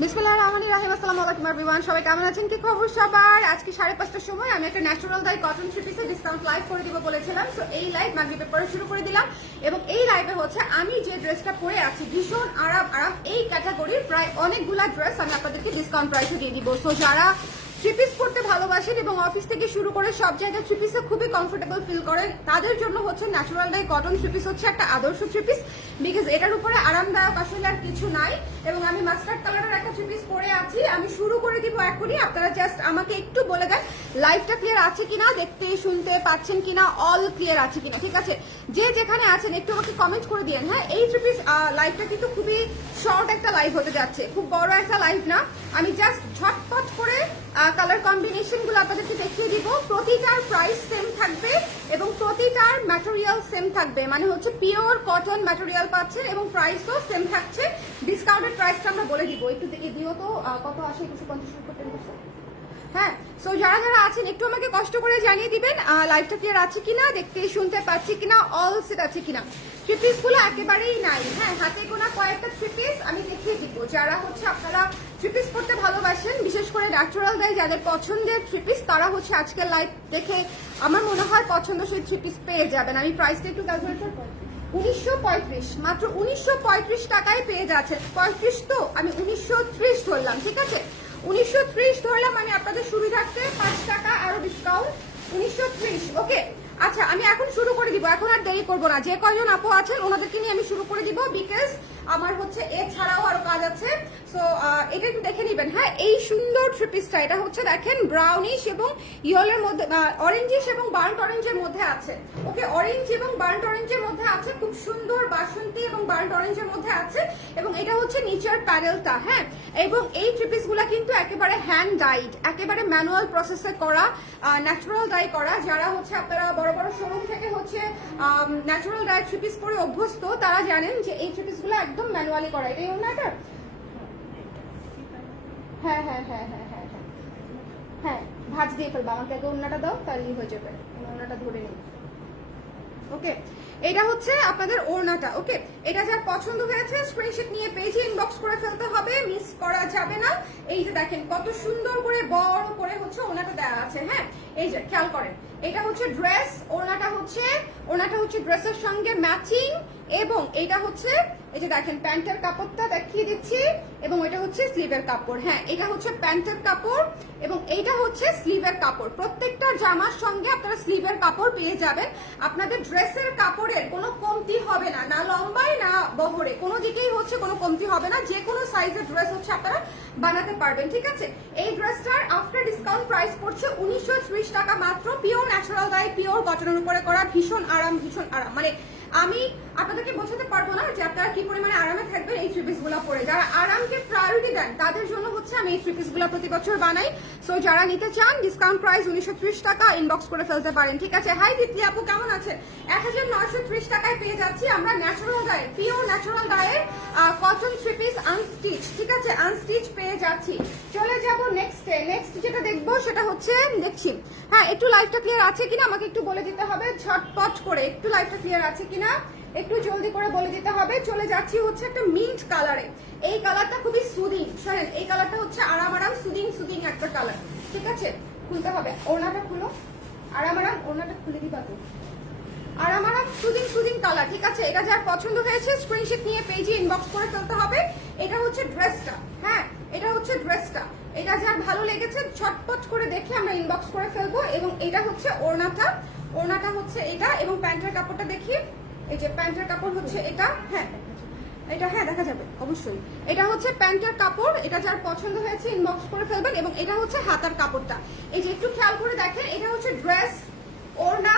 বিসমুল্লাহ রহমান রাহিম। আসসালামু আলাইকুম এভরিওয়ান সবাই কেমন আছেন? কি খবর সবার? আজকে সাড়ে পাঁচটার সময় আমি একটা natural dye cotton discount live করে দিব বলেছিলাম। সো এই লাইভ মাগরিবে পরে শুরু করে দিলাম। এবং এই লাইভে হচ্ছে আমি যে ড্রেসটা পরে আছি, ভীষণ আরাম আরাম, এই ক্যাটাগরির প্রায় অনেকগুলা ড্রেস আমি আপনাদেরকে ডিসকাউন্ট প্রাইসে দিয়ে দিব। সো যারা থ্রি পিস ভালোবাসেন এবং অফিস থেকে শুরু করে সব জায়গায় থ্রি খুবই কমফোর্টেবল ফিল করেন। তাদের জন্য হচ্ছে ন্যাচারাল ডাই কটন থ্রি হচ্ছে একটা আদর্শ থ্রি বিকজ এটার উপরে আরামদায়ক আসলে আর কিছু নাই এবং আমি মাস্টার্ড কালারের একটা থ্রি পরে আছি। আমি শুরু করে দিব এখনই। আপনারা জাস্ট আমাকে একটু বলে দেন লাইভটা ক্লিয়ার আছে কিনা, দেখতে, শুনতে পাচ্ছেন কিনা অল ক্লিয়ার আছে কিনা, ঠিক আছে? যে যেখানে আছেন, একটু আমাকে কমেন্ট করে দিয়েন হ্যাঁ? এই থ্রি পিস লাইভটা কিন্তু খুবই শর্ট একটা লাইভ হতে যাচ্ছে। খুব বড় একটা লাইভ না। আমি জাস্ট ঝটপট করে কালার কম্বিনেশনগুলো আপনাদেরকে দেখিয়ে দিব। প্রতিটার প্রাইস সেম থাকবে এবং প্রতিটার ম্যাটেরিয়াল সেম থাকবে। মানে হচ্ছে পিওর কটন ম্যাটেরিয়াল পাচ্ছে এবং প্রাইসও সেম থাকছে। ডিসকাউন্টেড প্রাইসটা আমরা বলে দিব। একটু দিও তো কত আসে একুশো পঞ্চাশ হ্যাঁ সো যারা যারা আছেন, একটু আমাকে কষ্ট করে জানিয়ে দিবেন লাইভটা ক্লিয়ার আছে কিনা, দেখতে শুনতে পাচ্ছি কিনা অল সেট আছে কিনা। থ্রি পিসগুলো একেবারেই নাই। হ্যাঁ হাতে গোনা কয়েকটা থ্রি পিস আমি দেখিয়ে দিব। যারা হচ্ছে আপনারা থ্রি পিস পড়তে ভালোবাসেন, বিশেষ করে ন্যাচারাল গাই যাদের পছন্দের থ্রি পিস তারা হচ্ছে আজকের লাইভ দেখে আমার মনে হয় পছন্দ সেই থ্রি পিস পেয়ে যাবেন। আমি প্রাইসটা একটু ক্যালকুলেটর উনিশশো পঁয়ত্রিশ, মাত্র উনিশশো পঁয়ত্রিশ টাকায় পেয়ে যাচ্ছে পঁয়ত্রিশ তো, আমি উনিশশো ত্রিশ ধরলাম, ঠিক আছে? উনিশশো ত্রিশ ধরলাম আমি আপনাদের সুবিধার্থে, পাঁচ টাকা আরও ডিসকাউন্ট উনিশশো ত্রিশ ওকে আচ্ছা আমি এখন শুরু করে দিব, এখন আর দেরি করব না। যে কয়জন আপু আছেন, ওনাদেরকে নিয়ে আমি শুরু করে দিব। বিকজ আমার হচ্ছে এছাড়াও আরও কাজ আছে। সো এটা একটু দেখে নিবেন। হ্যাঁ এই সুন্দর থ্রি পিসটা এটা হচ্ছে দেখেন ব্রাউনিশ এবং ইয়েলোর মধ্যে অরেঞ্জিশ এবং বার্ন্ট অরেঞ্জের মধ্যে আছে। ওকে অরেঞ্জ এবং বার্ন্ট অরেঞ্জের মধ্যে আছে, খুব সুন্দর বাসন্তী এবং বার্ন্ট অরেঞ্জের মধ্যে আছে এবং এটা হচ্ছে নিচের প্যানেলটা হ্যাঁ? এবং এই থ্রি পিসগুলো কিন্তু একেবারে হ্যান্ড ডাইড একেবারে ম্যানুয়াল প্রসেসে করা ন্যাচারাল ডাই করা। যারা হচ্ছে আপনারা বড় বড় শোরুম থেকে হচ্ছে ন্যাচারাল ডাই থ্রি পিস পরে অভ্যস্ত, তারা জানেন যে এই থ্রি পিসগুলো একদম ম্যানুয়ালি করা, এটাই ওনাটা হ্যাঁ হ্যাঁ হ্যাঁ হ্যাঁ হ্যাঁ হ্যাঁ। হ্যাঁ ভাজ দিয়ে ফেলব, আমাকে আগে অন্যটা দাও, তাহলেই হয়ে যাবে। অন্যটা ধরে নিই। ওকে, এটা হচ্ছে আপনাদের ওড়নাটা, ওকে? এটা যার পছন্দ হয়েছে স্ক্রিনশট নিয়ে পেজে ইনবক্স করে ফেলতে হবে মিস করা যাবে না। এই যে দেখেন, কত সুন্দর করে বড় করে হচ্ছে ওড়নাটা দেওয়া আছে হ্যাঁ? এই যে, খেয়াল করেন এটা হচ্ছে ড্রেস ওড়নাটা হচ্ছে ওড়নাটা হচ্ছে ড্রেসের সঙ্গে ম্যাচিং এবং এটা হচ্ছে, এই যে দেখেন, প্যান্টের কাপড়টা দেখিয়ে দিচ্ছি এবং এটা হচ্ছে স্লিভের কাপড়। হ্যাঁ এটা হচ্ছে প্যান্টের কাপড় এবং এইটা হচ্ছে স্লিভের কাপড়। প্রত্যেকটা জামার সঙ্গে আপনারা স্লিভের কাপড় পেয়ে যাবেন। আপনাদের ড্রেসের কাপড়ের কোনো কমতি হবে না না লম্বায়, না বহরে। কোনো দিকেই হচ্ছে কোনো কমতি হবে না, যে কোনো সাইজের ড্রেস হচ্ছে আপনারা বানাতে পারবেন, ঠিক আছে? এই ড্রেসটার আফটার ডিসকাউন্ট প্রাইস পড়ছে উনিশশো টাকা মাত্র পিওর ন্যাচারাল গায়ে পিওর কটনের উপরে করা ভীষণ আরাম ভীষণ আরাম। মানে আমি আপনাদেরকে বোঝাতে পারব না যে আপনারা কি পরিমাণে আরামে থাকবেন এই থ্রি গুলো পরে। যারা আরামকে প্রায়োরিটি দেন, তাদের জন্য হচ্ছে আমি এই থ্রি গুলো প্রতি বছর বানাই। সো যারা নিতে চান ডিসকাউন্ট প্রাইস উনিশশো ত্রিশ টাকা ইনবক্স করে ফেলতে পারেন, ঠিক আছে? হাই দিতলি আপু, কেমন আছে এক হাজার নয়শো ত্রিশ টাকায় পেয়ে যাচ্ছি আমরা ন্যাচারাল গায়ে পিওর ন্যাচারাল গায়ের কটন থ্রি পিস আনস্টিচ ঠিক আছে? আনস্টিচ পেয়ে যাচ্ছি। চলে যাব নেক্সট নেক্সট যেটা দেখব সেটা হচ্ছে দেখছি। হ্যাঁ একটু লাইফটা ক্লিয়ার আছে কিনা আমাকে একটু বলে দিতে হবে। ঝটপট করে, একটু লাইফটা ক্লিয়ার আছে কিনা একটু জলদি করে বলে দিতে হবে। চলে যাচ্ছি হচ্ছে একটা মিন্ট কালারে এই কালারটা খুবই সুদিং শোনেন, এই কালারটা হচ্ছে আরাম আরাম সুদিং সুদিং একটা কালার ঠিক আছে? খুলতে হবে। ওনাটা খুলো। আরাম আরাম ওনাটা খুলে দিবা তো। আর আমার সুদিং সুদিং কালার ঠিক আছে? এটা যার পছন্দ হয়েছে স্ক্রিনশট নিয়ে পেজে ইনবক্স করে ফেলতে হবে। এটা হচ্ছে ড্রেসটা হ্যাঁ? এটা হচ্ছে ড্রেসটা এটা যার ভালো লেগেছে ছটপট করে দেখে আমরা ইনবক্স করে ফেলব। এবং এটা হচ্ছে ওড়নাটা ওড়নাটা হচ্ছে এটা, এবং প্যান্টের কাপড়টা দেখি এই যে প্যান্টের কাপড় হচ্ছে এটা হ্যাঁ। এটা হ্যাঁ দেখা যাবে, অবশ্যই। এটা হচ্ছে প্যান্টের কাপড়, এটা যার পছন্দ হয়েছে ইনবক্স করে ফেলবেন, এবং এটা হচ্ছে হাতার কাপড়টা। এই যে একটু খেয়াল করে দেখেন, এটা হচ্ছে ড্রেস ওড়না,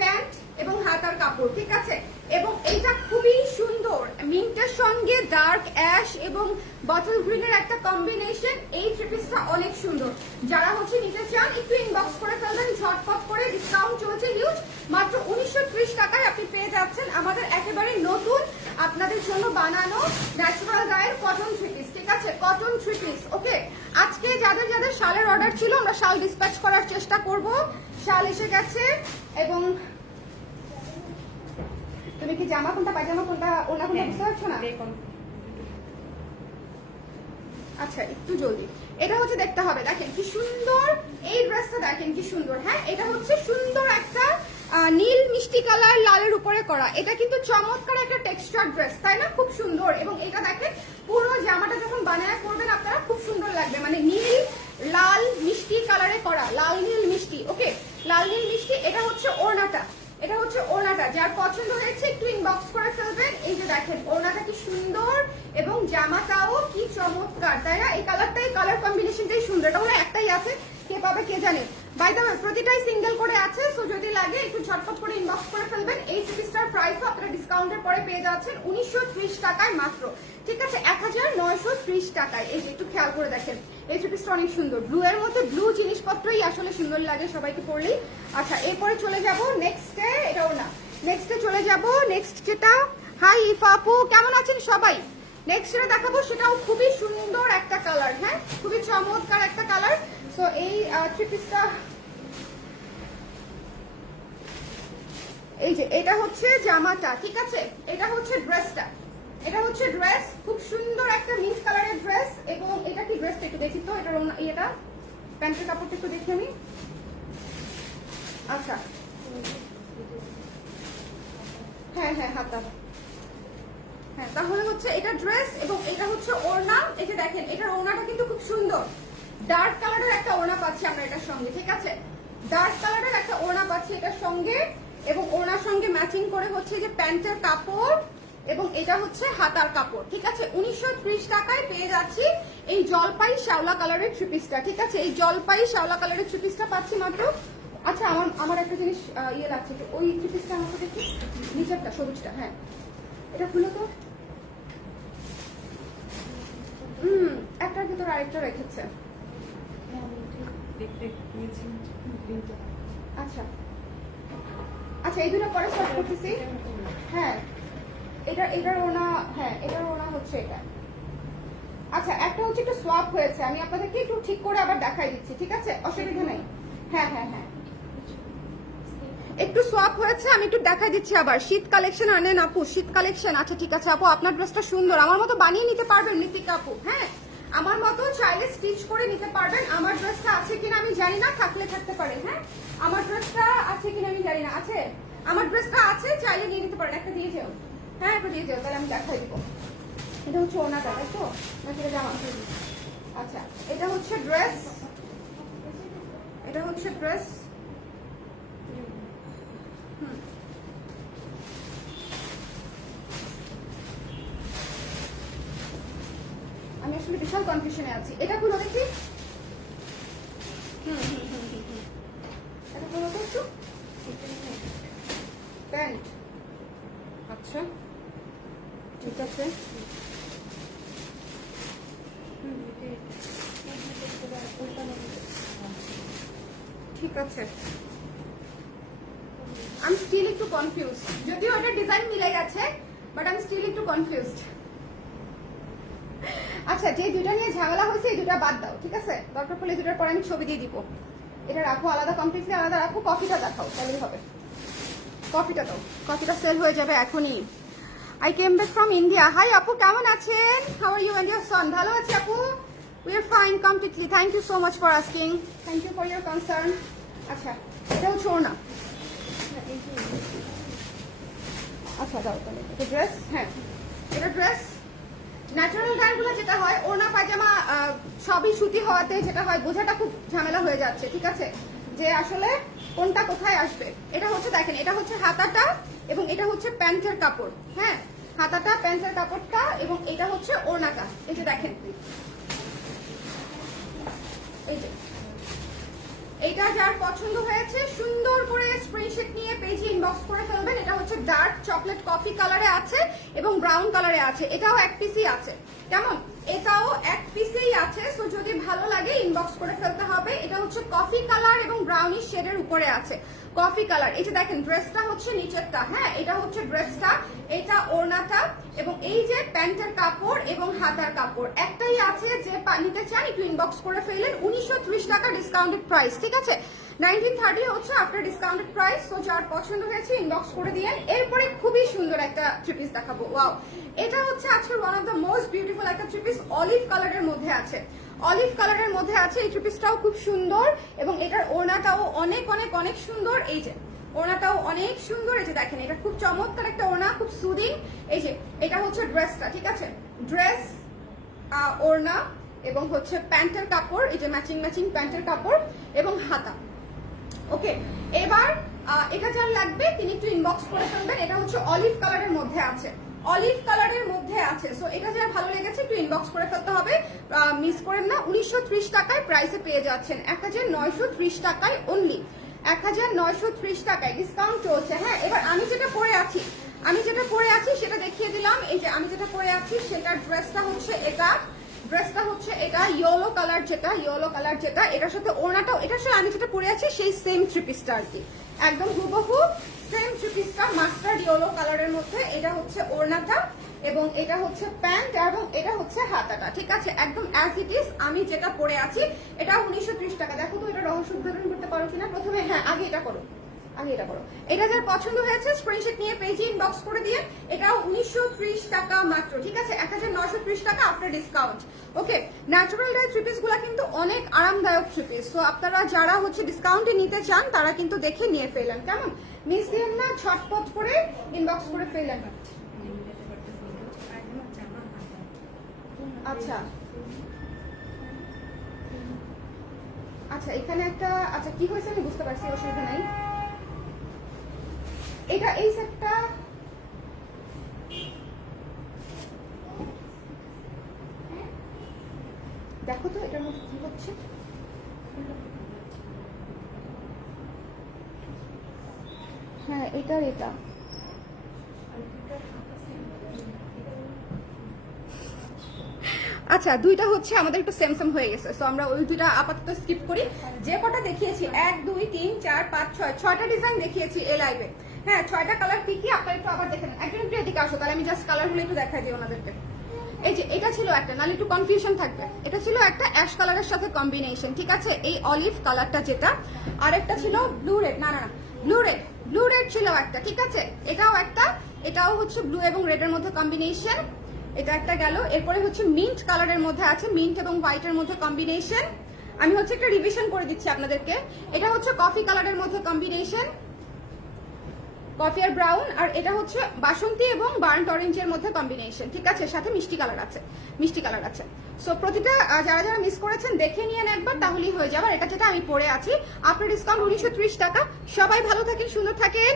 প্যান্ট এবং হাতার কাপড়, ঠিক আছে? এবং এইটা খুবই সুন্দর, মিন্টের সঙ্গে ডার্ক অ্যাশ এবং বটল গ্রিনের একটা কম্বিনেশন এই থ্রি পিসটা অনেক সুন্দর। যারা হচ্ছে নিতে চান, একটু ইনবক্স করে ফেলবেন, ঝটপট করে ডিসকাউন্ট চলছে হিউজ মাত্র উনিশশো টাকায় আপনি পেয়ে যাচ্ছেন আমাদের একেবারে নতুন আপনাদের জন্য বানানো ন্যাচারাল গায়ের কটন থ্রি পিস ঠিক আছে? কটন থ্রি পিস ওকে আজকে যাদের যাদের শালের অর্ডার ছিল আমরা শাল ডিসপ্যাচ করার চেষ্টা করব। শাল এসে গেছে এবং তুমি কি জামা কোনটা পায়জামা কোনটা ওনা কোনটা বুঝতে পারছ না? আচ্ছা একটু জলদি। এটা হচ্ছে দেখতে হবে দেখেন কি সুন্দর এই ড্রেসটা দেখেন কি সুন্দর হ্যাঁ? এটা হচ্ছে সুন্দর একটা নীল মিষ্টি কালার লালের উপরে করা। এটা কিন্তু চমৎকার একটা টেক্সচার ড্রেস তাই না? খুব সুন্দর। এবং এটা দেখেন, পুরো জামাটা যখন বানায় করবেন, আপনারা খুব সুন্দর লাগবে। মানে নীল, লাল মিষ্টি কালারে করা। লাল নীল মিষ্টি, ওকে? লাল নীল মিষ্টি, এটা হচ্ছে ওড়নাটা। এটা হচ্ছে ওড়নাটা। যার পছন্দ হয়েছে, একটু ইনবক্স করে ফেলবেন। এই যে দেখেন, ওড়নাটা কি সুন্দর এবং জামাটাও কি চমৎকার। তাই না? এই কালারটাই কালার কম্বিনেশনটাই সুন্দর। এটা হলো একটাই আছে, কে পাবে কে জানে। বাই দ্য প্রতিটাই সিঙ্গেল করে আছে সো যদি লাগে একটু ঝটপট করে ইনবক্স করে ফেলবেন। এই সিরিজটার প্রাইসও আপনারা ডিসকাউন্টের পরে পেয়ে যাচ্ছেন উনিশশো ত্রিশ টাকায় মাত্র। ঠিক আছে এক হাজার নয়শো ত্রিশ টাকায়। এই যে একটু খেয়াল করে দেখেন, এই থ্রি অনেক সুন্দর। ব্লু এর মধ্যে ব্লু জিনিসপত্রই আসলে সুন্দর লাগে সবাইকে পড়লেই। আচ্ছা এরপরে চলে যাব নেক্সটে এটাও না। নেক্সটে চলে যাব নেক্সট যেটা হাই ইফা আপু, কেমন আছেন সবাই? নেক্সট যেটা দেখাবো সেটাও খুবই সুন্দর একটা কালার হ্যাঁ? খুবই চমৎকার একটা কালার সো এই থ্রি এই যে, এটা হচ্ছে জামাটা, ঠিক আছে? এটা হচ্ছে ড্রেসটা এটা হচ্ছে ড্রেস খুব সুন্দর একটা মিন্ট কালারের ড্রেস এবং এটা কি ড্রেসটা একটু দেখি তো? এটা এটা প্যান্টের কাপড়টা একটু দেখি আমি আচ্ছা। হ্যাঁ হ্যাঁ হাতা হ্যাঁ তাহলে হচ্ছে এটা ড্রেস এবং এটা হচ্ছে ওড়না। এই যে দেখেন, এটার ওড়নাটা কিন্তু খুব সুন্দর। ডার্ক ওড়না পাচ্ছি আমরা এটার সঙ্গে, ঠিক আছে? ডার্ক কালারের একটা ওড়না পাচ্ছি এটার সঙ্গে, এবং ওড়নার সঙ্গে ম্যাচিং করে হচ্ছে যে প্যান্টের কাপড় এবং এটা হচ্ছে হাতার কাপড়, ঠিক আছে? উনিশশো ত্রিশ টাকায় পেয়ে যাচ্ছি এই জলপাই শ্যাওলা কালারের থ্রি পিসটা ঠিক আছে? এই জলপাই শ্যাওলা কালারের থ্রি পিসটা পাচ্ছি মাত্র আচ্ছা আমার আমার একটা জিনিস ইয়ে লাগছে ওই থ্রি পিসটা আমাকে দেখি, নিচেরটা, সবুজটা হ্যাঁ। এটা খুলো তো। হুম, একটার ভিতর আরেকটা রেখেছে। আচ্ছা। আচ্ছা এই দুটো পরে সলভ করতেছি। হ্যাঁ। এটা, এটার ওনা হ্যাঁ এটার ওনা হচ্ছে এটা। আচ্ছা একটা হচ্ছে একটু সোয়াপ হয়েছে। আমি আপনাদেরকে একটু ঠিক করে আবার দেখাই দিচ্ছি, ঠিক আছে? অসুবিধা নেই। হ্যাঁ হ্যাঁ হ্যাঁ। একটু সোয়াপ হয়েছে, আমি একটু দেখাই দিচ্ছি আবার। শীত কালেকশন আনেন আপু? শীত কালেকশন আচ্ছা ঠিক আছে, আপু, আপনার ড্রেসটা সুন্দর। আমার মতো বানিয়ে নিতে পারবেন নীতিকা আপু হ্যাঁ? আমার মতো চাইলে স্টিচ করে নিতে পারবেন। আমার ড্রেসটা আছে কিনা আমি জানি না, থাকলে থাকতে পারে হ্যাঁ? আমার ড্রেসটা আছে কিনা আমি জানি না, আছে? আমার ড্রেসটা আছে, চাইলে নিয়ে নিতে পারেন। একটা দিয়ে যাও। হ্যাঁ একটা দিয়ে যাও, তাহলে আমি দেখাই দিব। এটা হচ্ছে ওনাটা, তাই তো? নাকি এটা জামা আচ্ছা এটা হচ্ছে ড্রেস এটা হচ্ছে ড্রেস হুম আমি আসলে বিশাল কনফিউশনে আছি। এটা খুলো দেখি। হুম হুম হুম হুম। এটা খুলো তো একটু। প্যান্ট আচ্ছা। ঠিক আছে। ঠিক আছে। আমি স্টিল একটু কনফিউজ যদিও এটা ডিজাইন মিলে গেছে বাট আমি স্টিল একটু কনফিউজড আচ্ছা যে দুটা নিয়ে ঝামেলা হয়েছে, এই দুটা বাদ দাও, ঠিক আছে? দরকার পড়লে দুটার পরে আমি ছবি দিয়ে দিব। এটা রাখো, আলাদা কমপ্লিটলি আলাদা রাখো কফিটা দেখাও, তাহলেই হবে। কফিটা দাও কফিটা সেল হয়ে যাবে এখনই। I came back from India hi আপু, কেমন আছেন? How are you and your son ভালো আছে, আপু? We are fine completely thank you so much for asking thank you for your concern আচ্ছা এটা হচ্ছে ওর না। আচ্ছা দাও তাহলে। ড্রেস হ্যাঁ। এটা ড্রেস ন্যাচারাল গানগুলো যেটা হয় ওনা পায়জামা সবই সুতি হওয়াতে যেটা হয়, বোঝাটা খুব ঝামেলা হয়ে যাচ্ছে, ঠিক আছে? যে আসলে কোনটা কোথায় আসবে। এটা হচ্ছে, দেখেন, এটা হচ্ছে হাতাটা এবং এটা হচ্ছে প্যান্টের কাপড় হ্যাঁ? হাতাটা, প্যান্টের কাপড়টা এবং এটা হচ্ছে ওড়নাটা। এই যে দেখেন। এই যে। এটা যার পছন্দ হয়েছে, সুন্দর করে স্ক্রিনশট নিয়ে পেজে ইনবক্স করে ফেলবেন। এটা হচ্ছে ডার্ক চকলেট কফি কালারে আছে এবং ব্রাউন কালারে আছে। এটাও এক পিসই আছে। কেমন? এটাও এক পিসেই আছে। সো যদি ভালো লাগে ইনবক্স করে ফেলতে হবে। এটা হচ্ছে কফি কালার এবং ব্রাউনি শেডের উপরে আছে। কফি কালার যে দেখেন ড্রেসটা হচ্ছে নিচেরটা হ্যাঁ? এটা হচ্ছে ড্রেসটা এটা ওড়নাটা এবং এই যে প্যান্টের কাপড় এবং হাতার কাপড়, একটাই আছে যে নিতে চান, একটু ইনবক্স করে ফেললেন। উনিশশো টাকা ডিসকাউন্টেড প্রাইস ঠিক আছে? নাইনটিন থার্টি হচ্ছে আফটার ডিসকাউন্টেড প্রাইস তো যার পছন্দ হয়েছে ইনবক্স করে দিয়েন। এরপরে খুবই সুন্দর একটা থ্রি পিস দেখাবো। ওয়াও এটা হচ্ছে আজকের one of the most beautiful একটা থ্রি পিস অলিভ কালারের মধ্যে আছে। অলিভ কালারের মধ্যে আছে এই থ্রি পিসটাও খুব সুন্দর এবং এটার ওড়নাটাও অনেক অনেক অনেক সুন্দর। এই যে ওড়নাটাও অনেক সুন্দর, এই যে দেখেন, এটা খুব চমৎকার একটা ওনা, খুব সুদিং এই যে, এটা হচ্ছে ড্রেসটা ঠিক আছে? ড্রেস ওড়না এবং হচ্ছে প্যান্টের কাপড়, এই যে ম্যাচিং ম্যাচিং প্যান্টের কাপড় এবং হাতা। ওকে, এবার এটা যার লাগবে, তিনি একটু ইনবক্স করে ফেলবেন। এটা হচ্ছে অলিভ কালারের মধ্যে আছে। অলিভ কালারের মধ্যে আছে। সো এটা যার ভালো লেগেছে, একটু ইনবক্স করে ফেলতে হবে। মিস করেন না, উনিশশো ত্রিশ টাকায় প্রাইসে পেয়ে যাচ্ছেন। এক হাজার নয়শো ত্রিশ টাকায় অনলি এক হাজার নয়শো ত্রিশ টাকায় ডিসকাউন্ট চলছে হ্যাঁ? এবার আমি যেটা পরে আছি, আমি যেটা পরে আছি সেটা দেখিয়ে দিলাম। এই যে আমি যেটা পরে আছি, সেটার ড্রেসটা হচ্ছে এটা। ড্রেসটা হচ্ছে এটা ইয়েলো কালার যেটা ইয়েলো কালার যেটা। এটার সাথে ওড়নাটাও এটার সাথে আমি যেটা পরে আছি, সেই সেম থ্রি পিসটা আর কি। একদম হুবহু সেম থ্রি পিসটা মাস্টার্ড ইয়েলো কালারের মধ্যে। এটা হচ্ছে ওড়নাটা এবং এটা হচ্ছে প্যান্ট এবং এটা হচ্ছে হাতাটা। ঠিক আছে? একদম অ্যাজ ইট ইজ আমি যেটা পরে আছি এটা উনিশশো ত্রিশ টাকা দেখো তো এটা রহস্য উদ্ঘাটন করতে পারো কিনা? প্রথমে হ্যাঁ আগে এটা করো। আগে এটা করো। এটা যার পছন্দ হয়েছে স্ক্রিনশট নিয়ে পেজে ইনবক্স করে দিয়ে এটাও উনিশশো টাকা মাত্র ঠিক আছে? এক টাকা after discount okay natural dye three পিসগুলা কিন্তু অনেক আরামদায়ক থ্রি পিস তো আপনারা যারা হচ্ছে ডিসকাউন্টে নিতে চান তারা কিন্তু দেখে নিয়ে ফেলেন কেমন? মিস দিয়েন না ছটপট করে ইনবক্স করে ফেলেন আচ্ছা। আচ্ছা এখানে একটা আচ্ছা কি হয়েছে আমি বুঝতে পারছি, অসুবিধা নাই। এটা এই সেটটা দেখো তো, এটার মধ্যে কি হচ্ছে? হ্যাঁ এটার এটা। আচ্ছা দুইটা হচ্ছে আমাদের একটু সেম হয়ে গেছে। সো আমরা ওই দুইটা আপাতত স্কিপ করি। যে কটা দেখিয়েছি, এক, দুই, তিন, চার, পাঁচ, ছয়, ছয়টা ডিজাইন দেখিয়েছি এ। লাইভে হ্যাঁ ছয়টা কালার কি কি? আপনারা একটু আবার দেখেন একজন একটু এদিকে আসো, তাহলে আমি জাস্ট কালারগুলো একটু দেখাই দিই ওনাদেরকে। এই যে, এটা ছিল একটা, নাহলে একটু কনফিউশন থাকবে। এটা ছিল একটা অ্যাশ কালারের সাথে কম্বিনেশন ঠিক আছে? এই অলিভ কালারটা যেটা। আর একটা ছিল ব্লু রেড না না না ব্লু রেড ব্লু রেড ছিল একটা, ঠিক আছে? এটাও একটা, এটাও হচ্ছে ব্লু এবং রেডের মধ্যে কম্বিনেশন এটা একটা গেল। এরপরে হচ্ছে মিন্ট কালারের মধ্যে আছে মিন্ট এবং হোয়াইটের মধ্যে কম্বিনেশন আমি হচ্ছে একটা রিভিশন করে দিচ্ছি আপনাদেরকে। এটা হচ্ছে কফি কালারের মধ্যে কম্বিনেশন কফি আর ব্রাউন আর এটা হচ্ছে বাসন্তী এবং বার্ন অরেঞ্জের মধ্যে কম্বিনেশন ঠিক আছে? সাথে মিষ্টি কালার আছে। মিষ্টি কালার আছে। সো প্রতিটা যারা যারা মিস করেছেন দেখে নিয়ে একবার তাহলেই হয়ে যাবে। এটা যেটা আমি পরে আছি আপনার ডিসকাউন্ট উনিশশো টাকা। সবাই ভালো থাকেন সুন্দর থাকেন।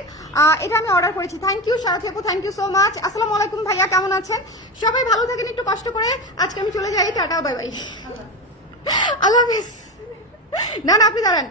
এটা আমি অর্ডার করেছি। থ্যাংক ইউ সারা থেপু থ্যাংক ইউ সো মাচ আসসালামু আলাইকুম ভাইয়া কেমন আছেন? সবাই ভালো থাকেন একটু কষ্ট করে। আজকে আমি চলে যাই টাটা বাই বাই আল্লাহ হাফিজ। না না আপনি দাঁড়ান।